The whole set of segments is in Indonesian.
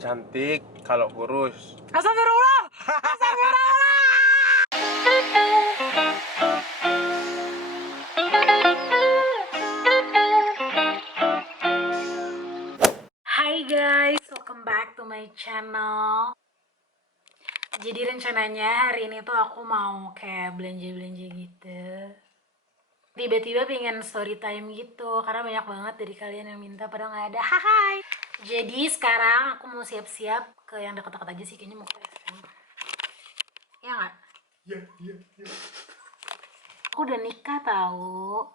Cantik kalau kurus. Astagfirullah. Astagfirullah. Hai guys, welcome back to my channel. Jadi rencananya hari ini tuh aku mau kayak belanja-belanja gitu. Tiba-tiba pengen story time gitu karena banyak banget dari kalian yang minta padahal nggak ada. Hai. Jadi sekarang aku mau siap-siap ke yang dekat-dekat aja sih, kayaknya mau ke SM. Ya nggak? Iya. Aku udah nikah tahu.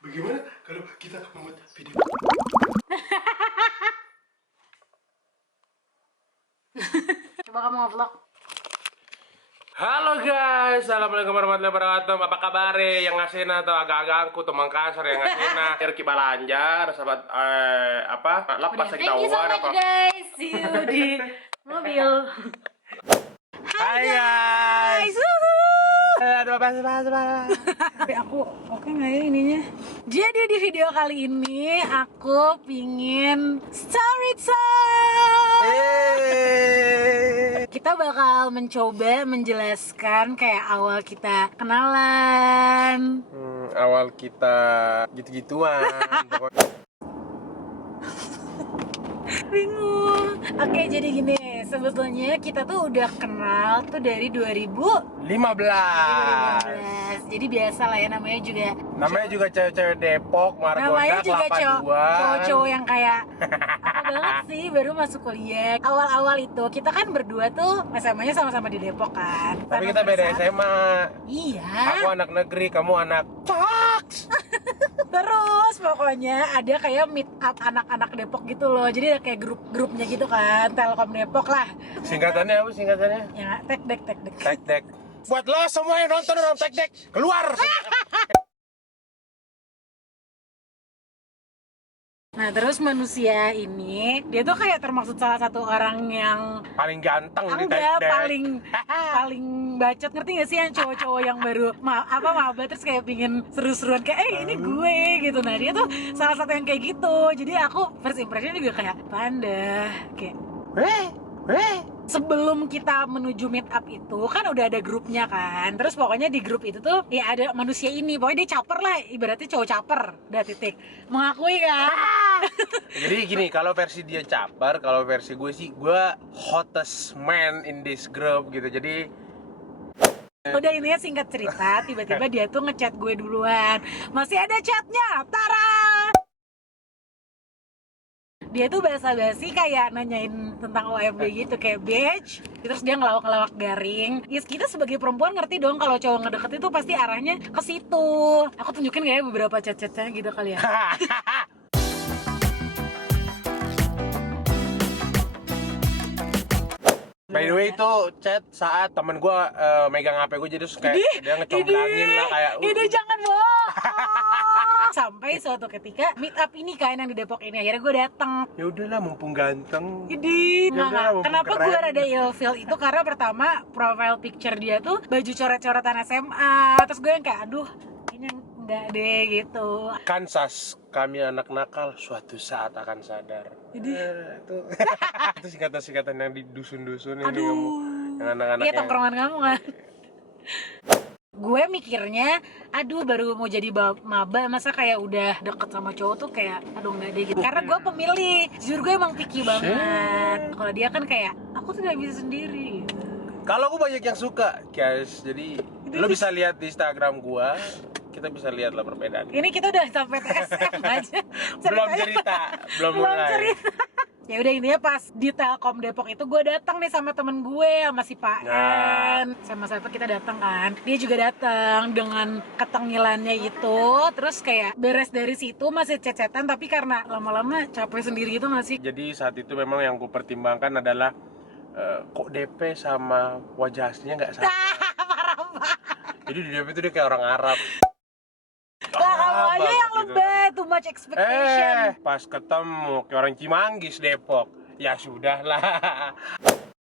Bagaimana kalau kita membuat video? Coba kamu nge-vlog. Halo guys, assalamualaikum warahmatullahi wabarakatuh. Apa kabar yang ngasih atau agak-agakku teman kasar yang ngasih Riki Balanjar, sahabat lepas lagi Thank you so tawar much apa? guys. See you di mobil. Hai guys. Aduh, Tapi aku oke nggak ya ininya? Jadi di video kali ini aku pingin story time. Kita bakal mencoba menjelaskan kayak awal kita kenalan. Awal kita gitu-gituan. Pokoknya. Bingung. Oke, jadi gini, sebetulnya kita tuh udah kenal tuh dari 2015. 15. Jadi biasa lah ya, namanya juga Cewek-cewek Depok, namanya Margonda, juga Kelapa Dua. cowok-cowok yang kayak apa banget sih, baru masuk kuliah. Awal-awal itu kita kan berdua tuh SMA-nya sama-sama di Depok kan. Tapi kita beda SMA. Iya. Aku anak negeri, kamu anak Fox. Terus pokoknya ada kayak meet up anak-anak Depok gitu loh. Jadi ada kayak grup-grupnya gitu kan, Telkom Depok lah. Singkatannya apa singkatannya? Ya, tek-dek. Tek-dek. Buat lo semua yang nonton orang tek-dek, keluar. Nah, terus manusia ini dia tuh kayak termaksud salah satu orang yang Paling ganteng di enggak tek-dek. paling bacot, ngerti gak sih, yang cowok-cowok yang baru maba terus kayak pingin seru-seruan kayak ini gue gitu. Nah, dia tuh salah satu yang kayak gitu. Jadi aku first impression juga kayak panda kayak sebelum kita menuju meet up itu kan udah ada grupnya kan. Terus pokoknya di grup itu tuh ya ada manusia ini. Pokoknya dia caper lah, ibaratnya cowok caper. Udah titik. Mengakui kan? Jadi gini, kalau versi dia caper, kalau versi gue sih gue hottest man in this group gitu. Jadi Udah, intinya singkat cerita, tiba-tiba dia tuh ngechat gue duluan. Masih ada chatnya, tara! Dia tuh basa-basi kayak nanyain tentang OFB gitu, kayak bitch. Terus dia ngelawak-ngelawak garing. Ya kita sebagai perempuan ngerti dong kalau cowok ngedeket itu pasti arahnya ke situ. Aku tunjukin kayak beberapa chat-chatnya gitu kali ya. by the way itu chat saat temen gue megang HP gue, jadi kayak dia ngecomblangin lah kayak Ini jangan bohong. Sampai suatu ketika meet up ini kan yang di Depok ini, akhirnya gue datang. ya udahlah mumpung ganteng. Jadi Yaudah, mumpung kenapa keren. gue rada ilfeel itu karena pertama profile picture dia tuh baju coret-coretan SMA. Terus gue yang kayak aduh kayaknya enggak deh gitu. Kansas, kami anak nakal suatu saat akan sadar. Jadi Itu singkatan-singkatan yang di dusun-dusun ini aduh, kamu, yang anak-anak iya yang tongkrongan kamu kan. Gue mikirnya aduh baru mau jadi maba masa kayak udah deket sama cowok tuh kayak aduh nggak deh gitu. Karena gue pemilih, jujur gue emang picky banget. Kalau dia kan kayak aku tuh nggak bisa sendiri. Kalau aku banyak yang suka, guys. Jadi lo bisa lihat di Instagram gua. Kita bisa lihat lah perbedaan. Ini kita udah sampai TSM aja. Belum cerita, belum mulai. cerita. Ya udah, intinya pas di Telkom Depok itu gue datang nih sama temen gue, sama si Pak En, sama siapa kita datang kan. Dia juga datang dengan ketengilannya itu. Terus kayak beres dari situ masih cecetan, tapi karena lama-lama capek sendiri itu nggak sih? Jadi saat itu memang yang ku pertimbangkan adalah kok DP sama wajah aslinya nggak sama. Parah banget. Jadi di DP itu dia kayak orang Arab. Lah kamu aja yang Gitu. lebay, too much expectation. Pas ketemu kayak orang Cimanggis Depok. Ya sudahlah.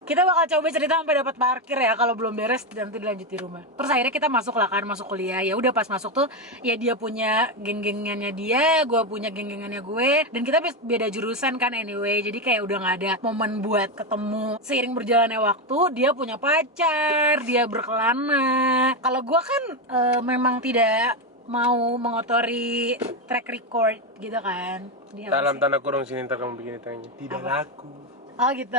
Kita bakal coba cerita sampai dapat parkir ya. Kalau belum beres nanti dilanjut di rumah. Terus akhirnya kita masuk lah kan, masuk kuliah. Ya udah pas masuk tuh ya dia punya geng-gengannya dia, gue punya geng-gengannya gue, dan kita beda jurusan kan anyway. Jadi kayak udah nggak ada momen buat ketemu. Seiring berjalannya waktu, dia punya pacar, dia berkelana. Kalau gue kan memang tidak mau mengotori track record gitu kan. Dia Dalam tanda kurung sini ntar kamu bikin tanya. Tidak laku. Oh gitu.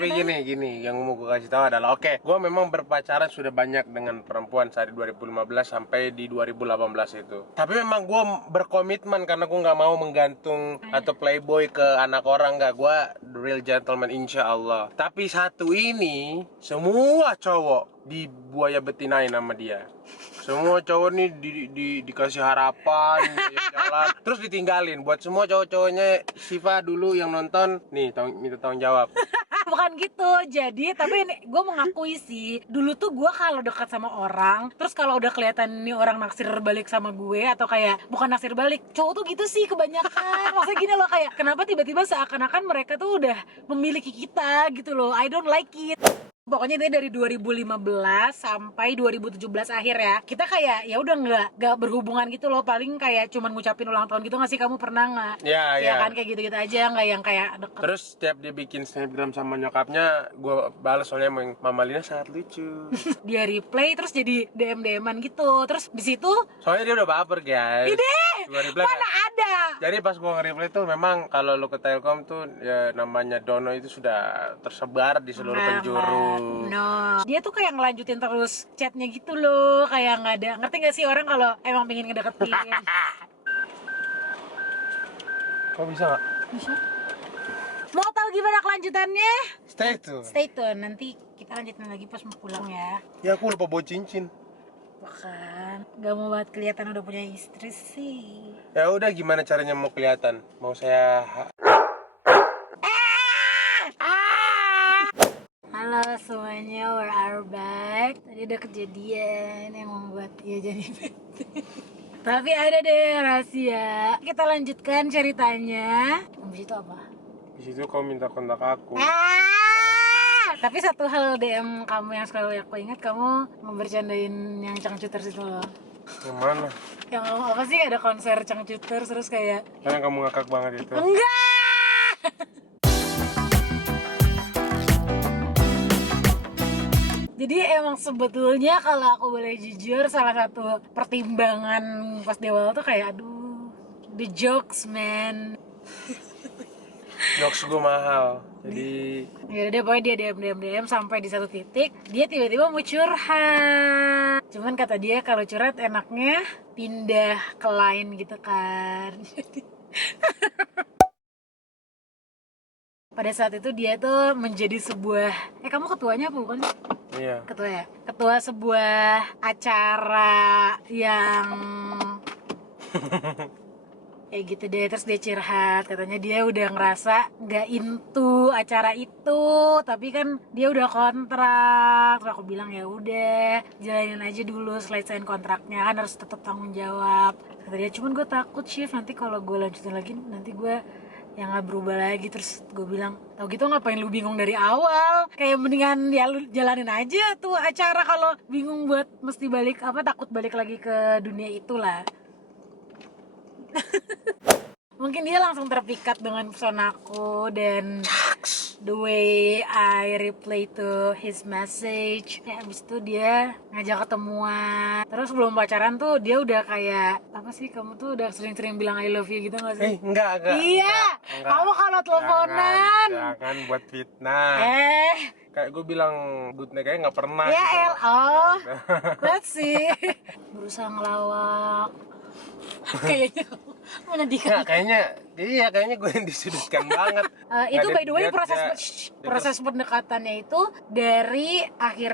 Tapi gini, yang mau gue kasih tahu adalah gue memang berpacaran sudah banyak dengan perempuan dari 2015 sampai di 2018 itu. Tapi memang gue berkomitmen karena gue nggak mau menggantung atau playboy ke anak orang, nggak. Gue the real gentleman insya Allah. Tapi satu ini semua cowok dibuaya betinain sama dia. Semua cowok nih dikasih harapan, jalan, terus ditinggalin. Buat semua cowok-cowoknya Siva dulu yang nonton, nih minta tanggung jawab. Bukan gitu, jadi tapi gue mengakui sih, dulu tuh gue kalau dekat sama orang, terus kalau udah kelihatan nih orang naksir balik sama gue atau kayak bukan naksir balik, cowok tuh gitu sih kebanyakan. Maksudnya gini loh, kayak kenapa tiba-tiba seakan-akan mereka tuh udah memiliki kita gitu loh. I don't like it. Pokoknya itu dari 2015 sampai 2017 akhir ya. Kita kayak ya udah nggak berhubungan gitu loh. Paling kayak cuman ngucapin ulang tahun gitu nggak sih, kamu pernah nggak? Ya kan kayak gitu-gitu aja, nggak yang kayak deket. Terus setiap dia bikin snapgram sama nyokapnya, gue balas soalnya Mama Lina sangat lucu. Dia replay terus jadi DM-an gitu. Terus di situ Soalnya dia udah baper guys. mana ada. Jadi pas gue nge-reply tuh memang kalau lu ke Telkom tuh ya, namanya Dono itu sudah tersebar di seluruh penjuru. No, dia tuh kayak ngelanjutin terus chatnya gitu loh, kayak nggak ada. Ngerti nggak sih orang kalau emang pengen ngedeketin? Kok bisa nggak? Bisa. Mau tahu gimana kelanjutannya? Stay tune. Stay tune, nanti kita lanjutin lagi pas mau pulang ya. Ya aku lupa bawa cincin. Bahkan gak mau banget kelihatan udah punya istri sih. Ya udah, gimana caranya mau kelihatan? Mau saya Halo semuanya, we are back. Tadi ada kejadian yang membuat dia jadi bete. Tapi ada deh rahasia. Kita lanjutkan ceritanya. Habis itu apa? di situ kau minta kontak aku. Tapi satu hal DM kamu yang selalu aku ingat, kamu membercandain yang Changcuters itu loh. Yang mana? Yang apa sih, ada konser Changcuters terus kayak Karena kamu ngakak banget itu. enggak. Jadi emang sebetulnya kalau aku boleh jujur, salah satu pertimbangan pas di awal tuh kayak aduh, the jokes man. Jokes gue mahal. Jadi Ya udah, pokoknya dia DM sampai di satu titik dia tiba-tiba mau curhat. Cuman kata dia kalau curhat enaknya pindah ke lain gitu kan. Jadi pada saat itu dia tuh menjadi sebuah kamu ketuanya apa bukan? iya. Ketua ya? Ketua sebuah acara yang kayak gitu deh. Terus dia curhat, katanya dia udah ngerasa gak into acara itu, tapi kan dia udah kontrak. Terus aku bilang ya udah jalanin aja dulu, selesaiin kontraknya, kan harus tetap tanggung jawab. Kata dia, cuman gue takut Shift, nanti kalau gue lanjutin lagi nanti gue yang nggak berubah lagi. Terus gue bilang, tau gitu ngapain lu bingung dari awal, kayak mendingan ya lu jalanin aja tuh acara kalau bingung buat mesti balik takut balik lagi ke dunia itulah. Mungkin dia langsung terpikat dengan pesonaku dan the way I reply to his message. Ya abis itu dia ngajak ketemuan. Terus belum pacaran tuh dia udah kayak apa sih, kamu tuh udah sering-sering bilang I love you gitu gak sih? Enggak. Iya, kamu kalau teleponan Jangan buat fitnah. Kayak gue bilang good night kayaknya nggak pernah. Ya gitu. let's see. Berusaha ngelawak. Kayaknya menyedihkan. Kayaknya gue yang disudutkan banget. Itu Nggak, by the way dia proses pendekatannya itu dari akhir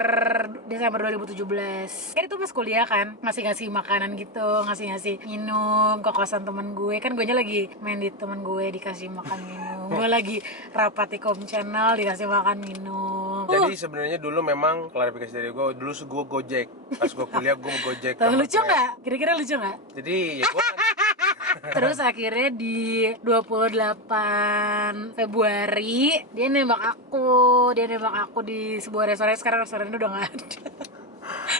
Desember 2017. Kan itu pas kuliah kan, ngasih makanan gitu, ngasih minum ke kosan temen gue. Kan gue nya lagi main di temen gue, dikasih makan minum. Gue lagi rapat Ikom channel, dikasih makan minum. Jadi sebenarnya dulu memang klarifikasi dari gue, dulu gue Gojek. Pas gue kuliah gue Gojek. Tuh, lucu nggak? Kira-kira lucu nggak? Jadi ya gue kan, Terus akhirnya di 28 Februari dia nembak aku di sebuah restoran. Sekarang restorannya udah nggak ada.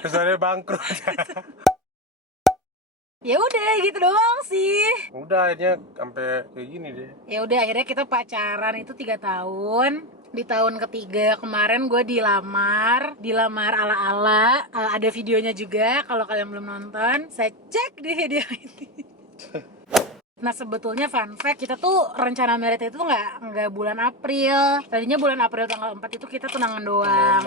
Kesannya bangkrut. Ya udah gitu doang sih. Udah akhirnya sampai kayak gini deh. Ya udah akhirnya kita pacaran itu 3 tahun. Di tahun ketiga kemarin gue dilamar ala-ala. Ada videonya juga kalau kalian belum nonton. Saya cek di video ini. Nah sebetulnya fun fact, kita tuh rencana merit itu nggak bulan April. Tadinya bulan April tanggal 4 itu kita tunangan doang.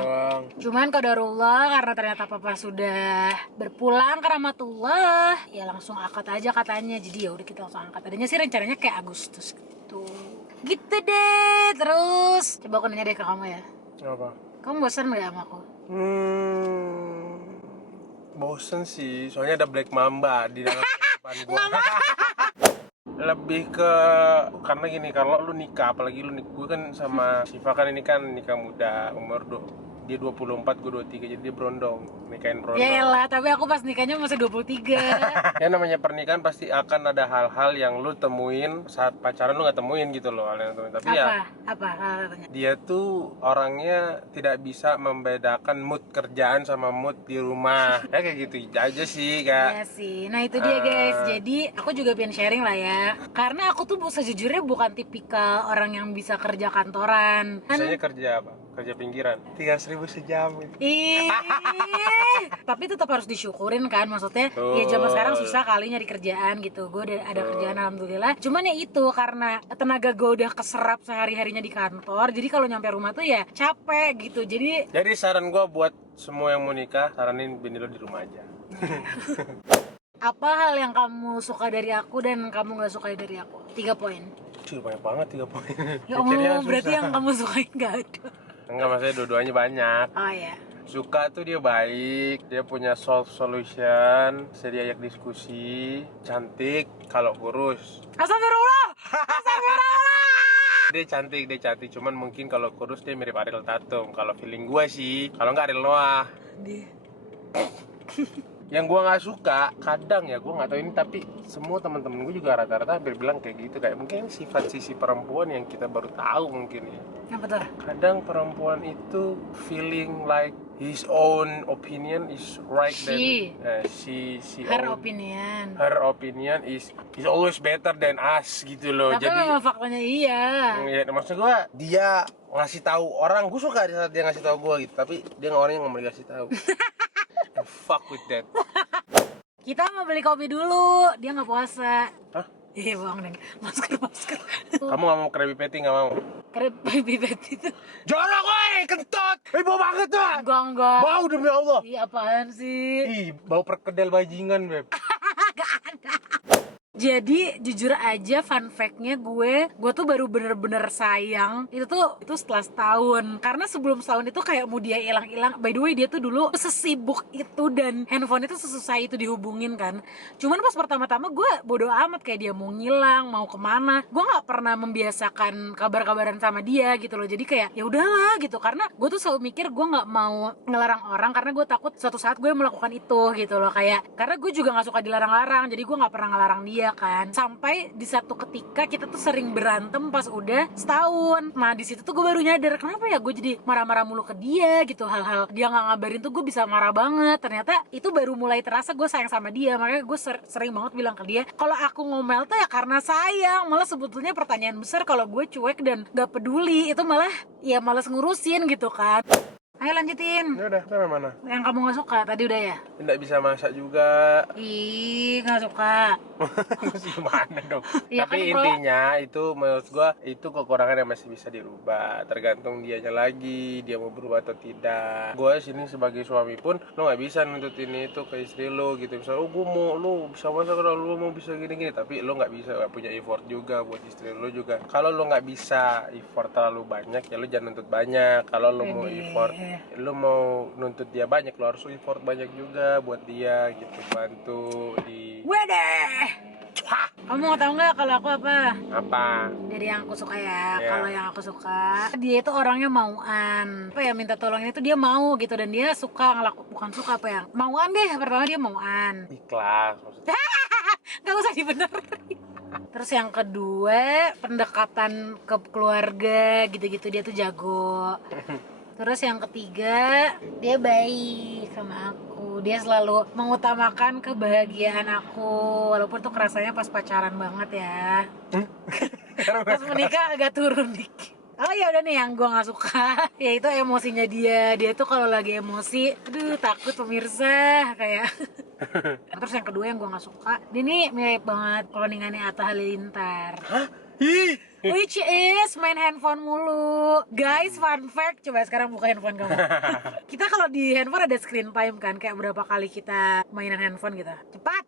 Cuman qadarullah karena ternyata papa sudah berpulang ke rahmatullah, ya langsung akad aja katanya. Jadi ya udah kita langsung angkat. Tadinya sih rencananya kayak Agustus gitu. Gitu deh. Terus coba aku nanya deh ke kamu ya. Apa? Kamu bosan nggak sama aku? Bosen sih, soalnya ada Black Mamba di dalam kehidupan gua. Lebih ke karena gini, kalau lu nikah, apalagi lu nikah, gue kan sama Siva kan ini kan nikah muda, dia 24, gue 23, jadi dia berondong, nikahin berondong. Yaelah, tapi aku pas nikahnya masih 23. Ya namanya pernikahan pasti akan ada hal-hal yang lu temuin saat pacaran lu nggak temuin gitu loh, hal yang temuin. Tapi Apa katanya? dia tuh orangnya tidak bisa membedakan mood kerjaan sama mood di rumah. Ya kayak gitu aja sih, Kak. Iya sih, nah itu dia guys. Jadi aku juga pengen sharing lah ya. Karena aku tuh sejujurnya bukan tipikal orang yang bisa kerja kantoran. Biasanya kerja apa? Kerja pinggiran 3.000 sejam gitu. Ih, tapi tetap harus disyukurin kan, maksudnya ya zaman sekarang susah kali nyari kerjaan gitu. Gue udah ada kerjaan alhamdulillah. Cuman ya itu karena tenaga gue udah keserap sehari-harinya di kantor, jadi kalau nyampe rumah tuh ya capek gitu. Jadi saran gue buat semua yang mau nikah, saranin bini lo di rumah aja. apa hal yang kamu suka dari aku dan kamu nggak suka dari aku? 3 poin. Cuy, banyak banget 3 poin. Ya Allah, berarti yang kamu sukain nggak ada. Enggak, maksudnya dua-duanya banyak. Oh ya. Suka tuh dia baik, dia punya solve solution, sedia diajak diskusi, cantik, kalau kurus. Astagfirullah. Dia cantik, cuman mungkin kalau kurus dia mirip Ariel Tatum. Kalau feeling gue sih, kalau nggak Ariel Noah. Yang gue nggak suka, kadang ya gue nggak tahu ini, tapi semua teman-teman gue juga rata-rata hampir bilang kayak gitu, kayak mungkin sifat sisi perempuan yang kita baru tahu mungkin ya. Apa tuh? Kadang perempuan itu feeling like his own opinion is right than her opinion is always better than us gitu loh. Tapi jadi memang faktanya iya. Ya, maksud gue dia ngasih tahu orang, gue suka saat dia ngasih tahu gue gitu, tapi dia nggak orang yang nggak mau dikasih tahu. And fuck with that. Kita mau beli kopi dulu, dia nggak puasa. Hah? Iya bohong deh, masker. Kamu nggak mau Krabby Patty, nggak mau? Krabby Patty itu. Jorok woi, kentut. Bau banget tuh. Enggak. Bau demi Allah. Iya apaan sih? Ih, bau perkedel bajingan, Beb. Gak ada. Jadi jujur aja fun fact-nya gue tuh baru bener-bener sayang itu setelah setahun. Karena sebelum setahun itu kayak mau dia hilang-hilang. By the way dia tuh dulu sesibuk itu dan handphone itu sesusah itu dihubungin kan. Cuman pas pertama-tama gue bodo amat, kayak dia mau ngilang, mau kemana, gue nggak pernah membiasakan kabar-kabaran sama dia gitu loh. Jadi kayak ya udahlah gitu, karena gue tuh selalu mikir gue nggak mau ngelarang orang karena gue takut suatu saat gue melakukan itu gitu loh. Kayak karena gue juga nggak suka dilarang-larang, jadi gue nggak pernah ngelarang dia kan. Sampai di satu ketika kita tuh sering berantem pas udah setahun. Nah di situ tuh gue baru nyadar kenapa ya gue jadi marah-marah mulu ke dia gitu. Hal-hal dia nggak ngabarin tuh gue bisa marah banget. Ternyata itu baru mulai terasa gue sayang sama dia. Makanya gue sering banget bilang ke dia kalau aku ngomel tuh ya karena sayang. Malah sebetulnya pertanyaan besar kalau gue cuek dan gak peduli itu malah ya malas ngurusin gitu kan. Ayo lanjutin. Ya udah, sampai mana? Yang kamu nggak suka tadi udah ya? Tidak bisa masak juga. Ih, nggak suka. Masih gimana dong? Ya, tapi kan, intinya itu menurut gua itu kekurangan yang masih bisa dirubah. Tergantung dianya lagi, dia mau berubah atau tidak. Gua sini sebagai suami pun lo nggak bisa nuntut ini itu ke istri lo gitu. Misalnya, oh gua mau lo bisa masak, kalau lo mau bisa gini-gini, tapi lo nggak bisa, nggak punya effort juga buat istri lo juga. Kalau lo nggak bisa effort terlalu banyak, ya lo jangan nuntut banyak. Kalau lo mau effort, lo mau nuntut dia banyak, lo harus effort banyak juga buat dia gitu, bantu di. Wedeh. Kamu mau tahu nggak kalau aku apa? Apa? Dari yang aku suka ya. Yeah. Kalau yang aku suka, dia itu orangnya mauan. Apa ya, minta tolongin itu dia mau gitu, dan dia suka bukan suka apa ya? Mauan deh. Pertama dia mauan. Ikhlas maksudnya. Gak usah dibenerin. Terus yang kedua, pendekatan ke keluarga gitu-gitu dia tuh jago. Terus yang ketiga, dia baik sama aku. Dia selalu mengutamakan kebahagiaan aku, walaupun tuh kerasanya pas pacaran banget ya. Pas menikah agak turun dikit. Oh ya udah nih yang gue nggak suka, yaitu emosinya dia. Dia tuh kalau lagi emosi, aduh takut pemirsa kayak. Terus yang kedua yang gue nggak suka, dia nih mirip banget cloningannya Atta Halilintar. Hah? Ih. Which is main handphone mulu. Guys, fun fact, coba sekarang buka handphone kamu. Kita kalau di handphone ada screen time kan, kayak berapa kali kita mainan handphone gitu. Cepat.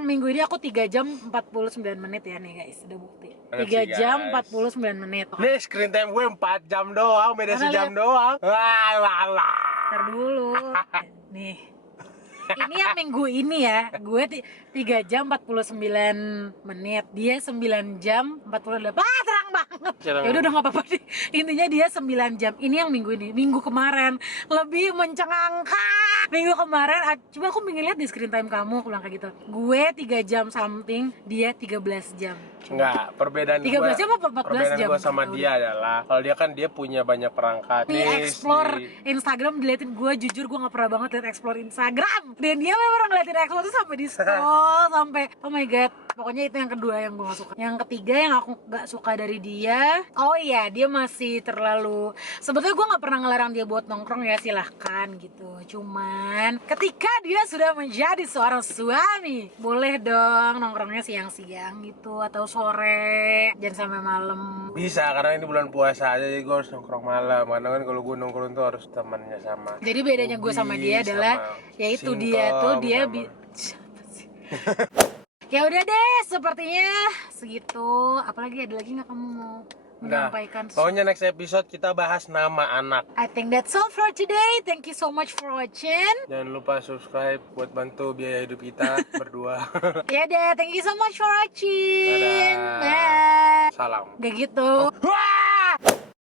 Minggu ini aku 3 jam 49 menit ya nih guys, udah bukti. 3 jam 49 menit. Nih screen time gue 4 jam doang, beda sejam doang. Wah, Ntar dulu. Nih. Ini yang minggu ini ya, gue 3 jam 49 menit, dia 9 jam 48. Terang banget. Ya udah nggak apa-apa deh. Intinya dia 9 jam. Ini yang minggu ini. Minggu kemarin lebih mencengangkan. Minggu kemarin, coba aku pengen lihat di screen time kamu, aku bilang kayak gitu. Gue 3 jam something, dia 13 jam. Enggak, perbedaan 13 jam apa 14 perbedaan jam? gue sama dia adalah kalau dia kan dia punya banyak perangkat. Di explore Instagram diliatin, gue jujur gue nggak pernah banget liat explore Instagram, dan dia memang ngeliatin explore tuh sampai di scroll sampai oh my god. Pokoknya itu yang kedua yang gue gak suka. Yang ketiga yang aku gak suka dari dia, oh iya, dia masih terlalu, sebetulnya gue gak pernah ngelarang dia buat nongkrong ya, silahkan gitu. Cuman ketika dia sudah menjadi seorang suami, boleh dong nongkrongnya siang-siang gitu atau sore, jangan sampai malam. Bisa, karena ini bulan puasa aja jadi gue harus nongkrong malam. Karena kan kalau gue nongkrong tuh harus temannya sama. Jadi bedanya gue sama dia adalah yaitu dia tuh dia ya udah deh, sepertinya segitu. Apalagi ada lagi nggak kamu mau menyampaikan? Pokoknya next episode kita bahas nama anak. I think that's all for today. Thank you so much for watching. Jangan lupa subscribe buat bantu biaya hidup kita berdua. Ya deh, thank you so much for watching. Dadah. Bye. Salam. Gak gitu.